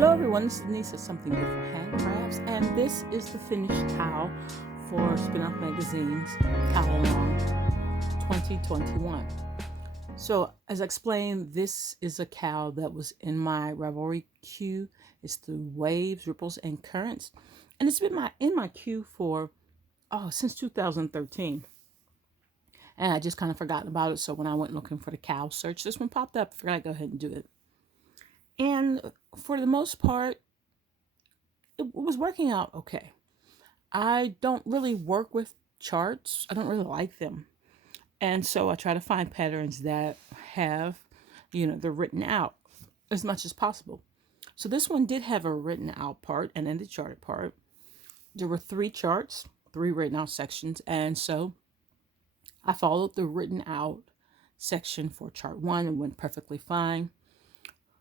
Hello everyone, this is Denise at Something Good for Handcrafts, and this is the finished cowl for Spin-Off Magazine's Cowl Along 2021. So as I explained, this is a cowl that was in my Revelry queue. It's the Waves, Ripples, and Currents, and it's been in my queue for since 2013. And I just kind of forgotten about it, so when I went looking for the cowl search, this one popped up. I figured I'd go ahead and do it. And for the most part, it was working out okay. I don't really work with charts. I don't really like them. And so I try to find patterns that have, they're written out as much as possible. So this one did have a written out part and then the charted part. There were 3 charts, 3 written out sections. And so I followed the written out section for chart 1 and went perfectly fine.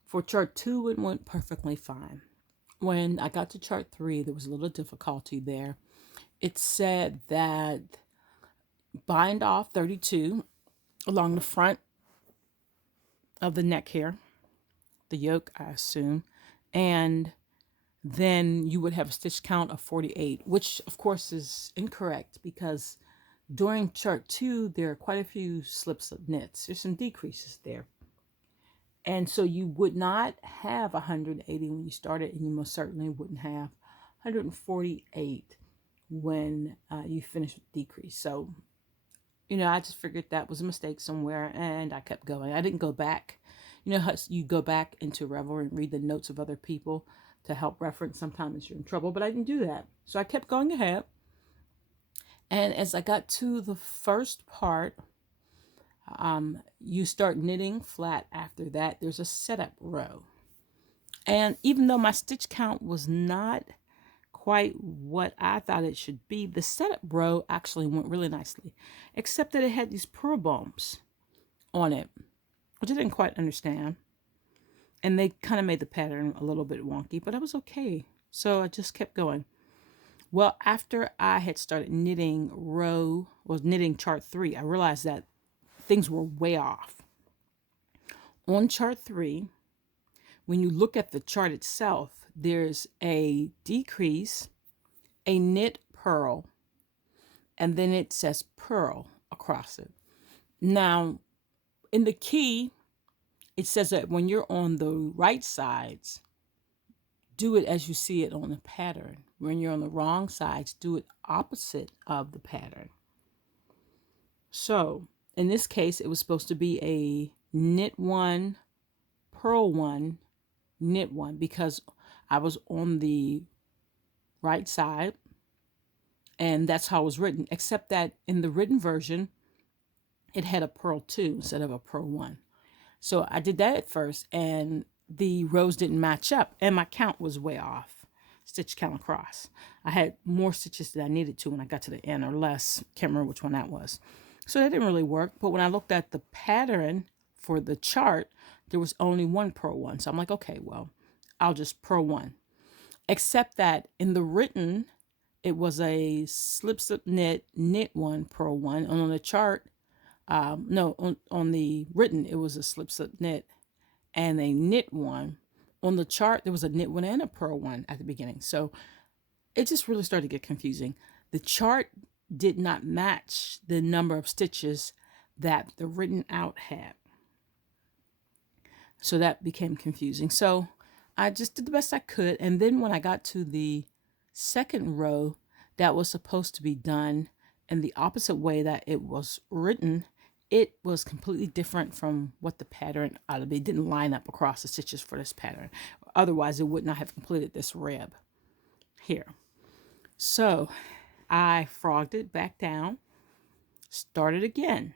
For chart 2, it went perfectly fine. When I got to chart 3, there was a little difficulty there. It said that bind off 32 along the front of the neck here, the yoke, I assume, and then you would have a stitch count of 48, which of course is incorrect because during chart 2, there are quite a few slips of knits. There's some decreases there. And so you would not have 180 when you started, and you most certainly wouldn't have 148 when you finish with decrease. So, I just figured that was a mistake somewhere, and I kept going. I didn't go back. You know how you go back into Revelry and read the notes of other people to help reference sometimes you're in trouble, but I didn't do that. So I kept going ahead. And as I got to the first part, you start knitting flat after that. There's a setup row. And even though my stitch count was not quite what I thought it should be, the setup row actually went really nicely, except that it had these purl bumps on it, which I didn't quite understand. And they kind of made the pattern a little bit wonky, but I was okay. So I just kept going. Well, after I had started knitting chart 3, I realized that things were way off. On chart 3, when you look at the chart itself, there's a decrease, a knit purl, and then it says purl across it. Now, in the key, it says that when you're on the right sides, do it as you see it on the pattern. When you're on the wrong sides, do it opposite of the pattern. So, in this case, it was supposed to be a knit 1, purl 1, knit 1, because I was on the right side, and that's how it was written, except that in the written version, it had a purl 2 instead of a purl 1. So I did that at first, and the rows didn't match up, and my count was way off, stitch count across. I had more stitches than I needed to when I got to the end, or less. Can't remember which one that was. So that didn't really work. But when I looked at the pattern for the chart, there was only 1 purl 1. So I'm like, okay, well, I'll just purl 1. Except that in the written, it was a slip knit 1, purl 1. And on the chart, on the written, it was a slip knit and a knit 1. On the chart, there was a knit 1 and a purl 1 at the beginning. So it just really started to get confusing. The chart did not match the number of stitches that the written out had. So that became confusing. So I just did the best I could. And then when I got to the second row, that was supposed to be done in the opposite way that it was written, it was completely different from what the pattern ought to be. It didn't line up across the stitches for this pattern. Otherwise, it would not have completed this rib here. So I frogged it back down, started again,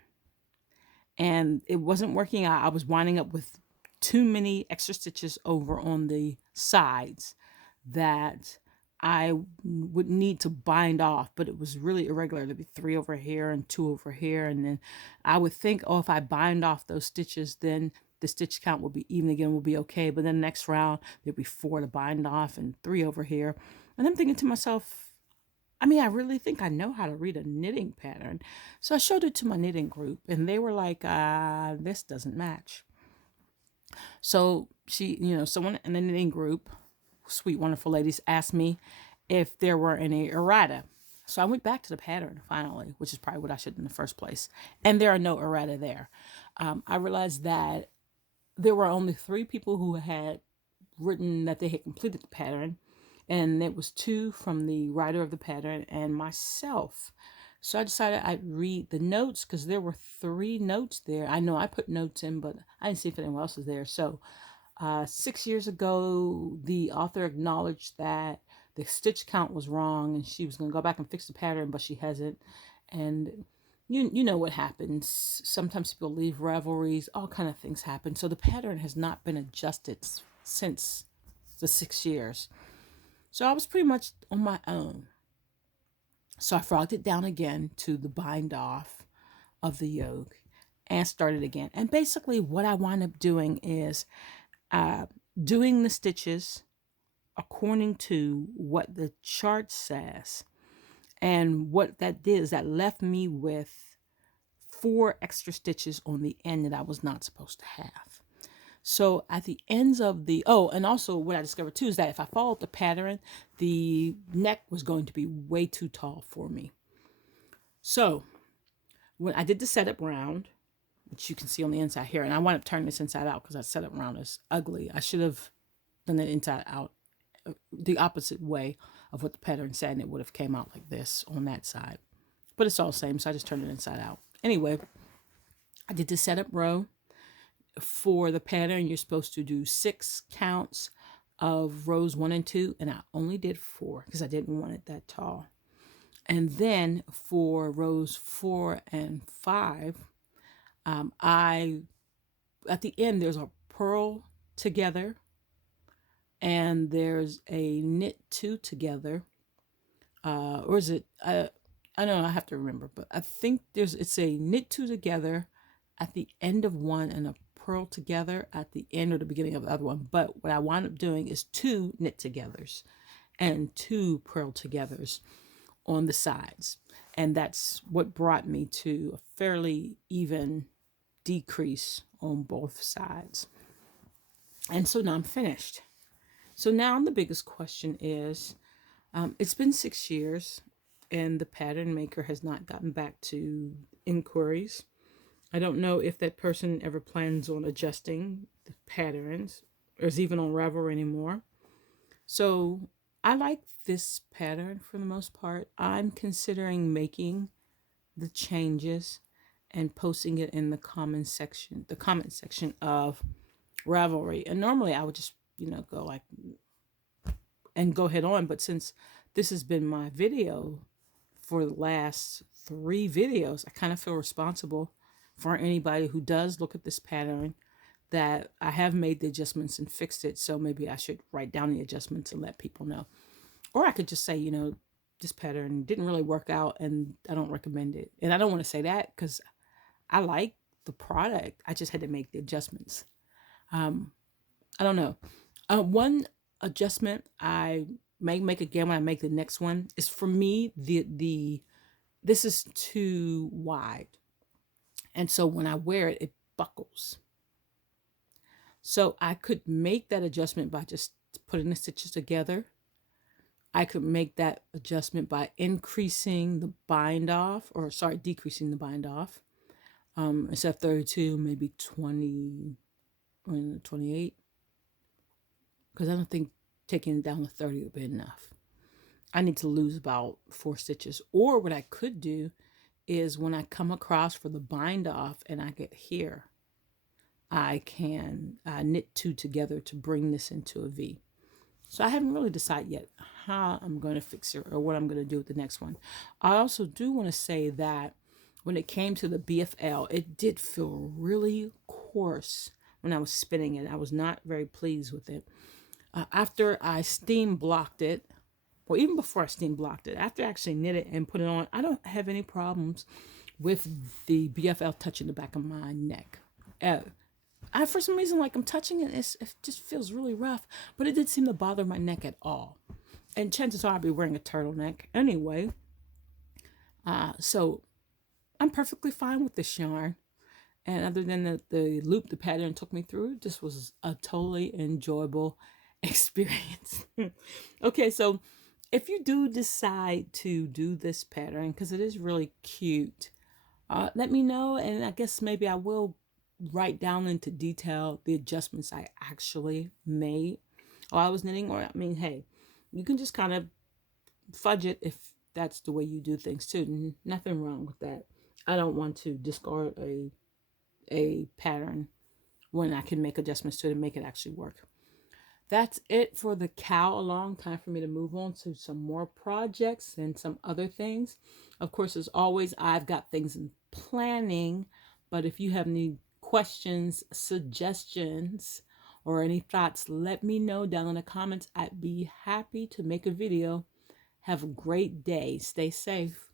and it wasn't working out. I was winding up with too many extra stitches over on the sides that I would need to bind off, but it was really irregular. There'd be 3 over here and 2 over here, and then I would think, oh, if I bind off those stitches, then the stitch count will be even again, will be okay. But then next round, there'd be 4 to bind off and 3 over here. And I'm thinking to myself, I really think I know how to read a knitting pattern. So I showed it to my knitting group, and they were like, this doesn't match. So someone in the knitting group sweet, wonderful ladies asked me if there were any errata. So I went back to the pattern finally, which is probably what I should in the first place. And there are no errata there. I realized that there were only 3 people who had written that they had completed the pattern, and it was 2 from the writer of the pattern and myself. So I decided I'd read the notes because there were 3 notes there. I know I put notes in, but I didn't see if anyone else was there. So 6 years ago, the author acknowledged that the stitch count was wrong and she was going to go back and fix the pattern, but she hasn't. And you know what happens. Sometimes people leave Ravelries, all kind of things happen. So the pattern has not been adjusted since the 6 years. So I was pretty much on my own. So I frogged it down again to the bind off of the yoke and started again. And basically what I wound up doing is doing the stitches according to what the chart says. And what that did is that left me with 4 extra stitches on the end that I was not supposed to have. So at the ends of the, and also what I discovered too is that if I followed the pattern, the neck was going to be way too tall for me. So when I did the setup round, which you can see on the inside here, and I wound up turning this inside out because that setup round is ugly. I should have done it inside out, the opposite way of what the pattern said, and it would have came out like this on that side. But it's all the same, so I just turned it inside out. Anyway, I did the setup row. For the pattern, you're supposed to do 6 counts of rows 1 and 2, and I only did 4 because I didn't want it that tall. And then for rows 4 and 5, at the end there's a purl together, and there's a knit 2 together, or is it? I don't know. I have to remember, but I think it's a knit 2 together at the end of one and a purl together at the end or the beginning of the other one. But what I wound up doing is 2 knit togethers and 2 purl togethers on the sides, and that's what brought me to a fairly even decrease on both sides. And so now I'm finished. So now the biggest question is, it's been 6 years and the pattern maker has not gotten back to inquiries. I don't know if that person ever plans on adjusting the patterns or is even on Ravelry anymore. So I like this pattern for the most part. I'm considering making the changes and posting it in the comment section of Ravelry. And normally I would just, go like and go head on. But since this has been my video for the last 3 videos, I kind of feel responsible for anybody who does look at this pattern that I have made the adjustments and fixed it. So maybe I should write down the adjustments and let people know. Or I could just say, this pattern didn't really work out and I don't recommend it. And I don't want to say that because I like the product. I just had to make the adjustments. I don't know. One adjustment I may make again when I make the next one is, for me, this is too wide. And so when I wear it, it buckles. So I could make that adjustment by just putting the stitches together. I could make that adjustment by increasing the bind off, decreasing the bind off. Instead of 32, maybe 20, 28. Because I don't think taking it down to 30 would be enough. I need to lose about 4 stitches. Or what I could do is when I come across for the bind off and I get here, I can knit 2 together to bring this into a V. So I haven't really decided yet how I'm going to fix it or what I'm going to do with the next one. I also do want to say that when it came to the BFL, it did feel really coarse when I was spinning it. I was not very pleased with it. After I steam blocked it, or even before I steam blocked it, after I actually knit it and put it on, I don't have any problems with the BFL touching the back of my neck. For some reason, like I'm touching it, it just feels really rough, but it didn't seem to bother my neck at all. And chances are I'll be wearing a turtleneck anyway. So I'm perfectly fine with this yarn. And other than the loop the pattern took me through, this was a totally enjoyable experience. Okay, so if you do decide to do this pattern, because it is really cute, let me know, and I guess maybe I will write down into detail the adjustments I actually made while I was knitting. Or, I mean, hey, you can just kind of fudge it if that's the way you do things too. Nothing wrong with that. I don't want to discard a pattern when I can make adjustments to it and make it actually work. That's it for the cowl along. Time for me to move on to some more projects and some other things. Of course, as always, I've got things in planning, but if you have any questions, suggestions, or any thoughts, let me know down in the comments. I'd be happy to make a video. Have a great day. Stay safe.